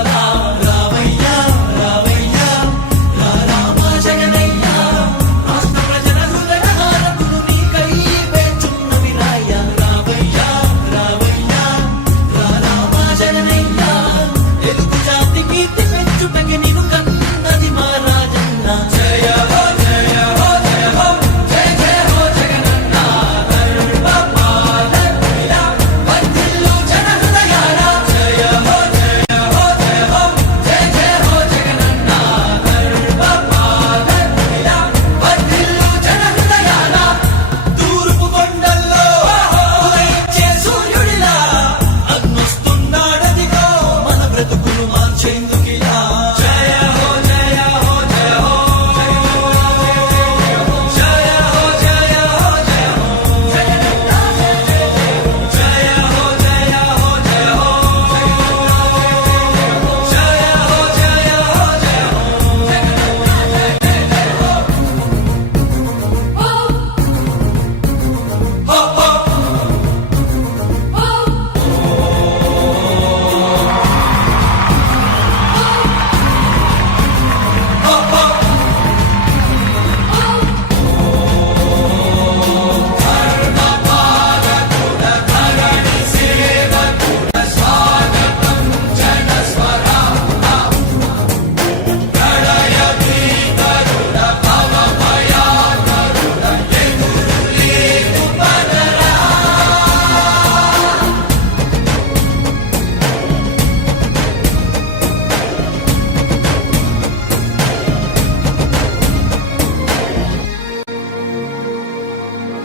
కావలా రావయ్యా రావయ్యా రామ జగనయ్యా రాష్ట్ర ప్రజల హృదయ హారతులు నీకై వేచున్నవి రాయ్యా రావయ్యా రావయ్యా రామ జగనయ్యా తెలుగు జాతి కీర్తి పెంచుటకి నీవు కన్నది మా రాజన్న జయ హో జయ హో జయ హో జయ జయ హో జగనన్న గర్వపాలకుడా వర్ధిల్లు జన హృదయాల జయ హో జయ హో జయ హో జయ జయ హో జగనన్న గర్వపాలకుడా వర్ధిల్లు జన హృదయాల తూర్పు కొండల్లో ఉదయించే సూర్యుడిలా అన్నొస్తున్నాడదిగో మన బ్రతుకును మార్చేందుకిలా జయ హో జయ హో జయ హో జయ హో జయ హో జయ హో జయ హో జగనన్న జయ హో జయ హో జయ హో జయ హో జయ హో జయ హో హో హో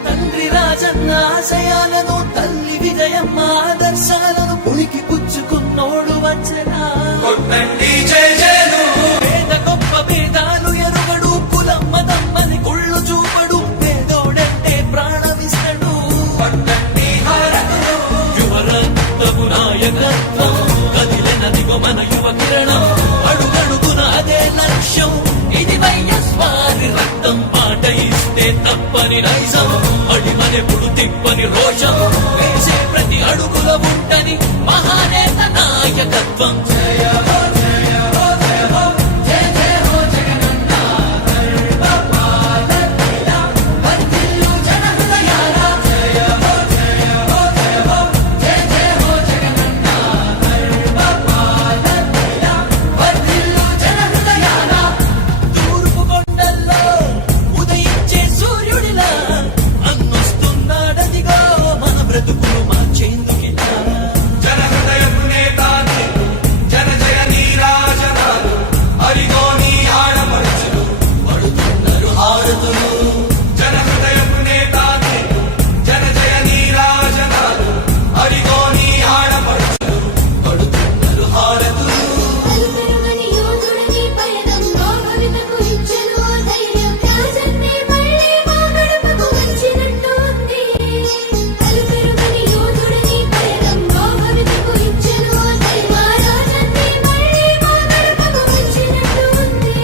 తండ్రి రాజన్న ఆశయాలను తల్లి విజయమ్మ ఆదర్శాలను పులికి పుచ్చుకున్నోడు వచ్చనా కొట్టండి జయ జయలు పేద గొప్ప భేదాలు ఎరుగడు కులం మతమ్మని కుళ్ళు చూపడు పేదోడంటే ప్రాణమిస్తడు పట్టండి హారతులు యువరక్తము నాయకత్వం కదిలినదిగో మన యువ కిరణం అడుగడుగున అదే లక్ష్యం ఇది వైఎస్వారి రక్తం పాట ఇస్తే తప్పని నైజం అడిమనెప్పుడు తిప్పని రోషం వేసే ప్రతి అడుగుల ఉంటని మహానేత నాయకత్వం జయ హో జయ హో జయ హో జయ జయ హో జగనన్న గర్వపాలకుడా వర్ధిల్లు జన హృదయాల జయ హో జయ హో జయ హో జయ జయ హో జగనన్న గర్వపాలకుడా వర్ధిల్లు జన హృదయాల తూర్పు కొండల్లో ఉదయించే సూర్యుడిలా అన్నొస్తున్నాడదిగో మన బ్రతుకులు మార్చేందుకిలా జన హృదయపు నేత నీవు జన జయ నీరాజనాలు అరిగో నీ ఆడపడుచులు పడుతున్నారు హారతులు జన హృదయపు నేత నీవు జన జయ నీరాజనాలు అరిగో నీ ఆడపడుచులు పడుతున్నారు హారతులు అలుపెరుగని యోధుడిని పయనంలో భవితకు ఇచ్చెను ఆ ధైర్యం రాజన్నే మళ్ళీ మా గడపకు వచ్చినట్టు ఉంది అలుపెరుగని యోధుడిని పయనంలో భవితకు ఇచ్చెను ఆ ధైర్యం రాజన్నే మళ్ళీ మా గడపకు వచ్చినట్టు ఉంది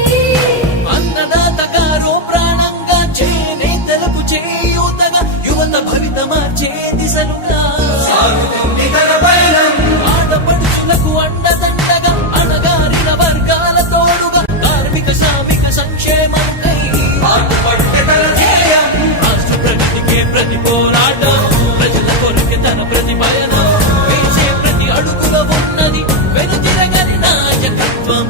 అన్నదాత గారో ప్రాణంగా చేనేతలకు చేయూతగా యువత భవిత మార్చే దిశలుగా సాగుతుంది తన పయనం ఆడపడుచులకు అండదండగా అణగారిన వర్గాల తోడుగా కార్మిక శ్రామిక సంక్షేమంకై పాటుపట్టే తన ధ్యేయం రాష్ట్ర ప్రగతికే ప్రతి పోరాటం ప్రజల కొరకే తన ప్రతి పయనం వేసే ప్రతి అడుగులో ఉన్నది వెనుతిరగని నాయకత్వం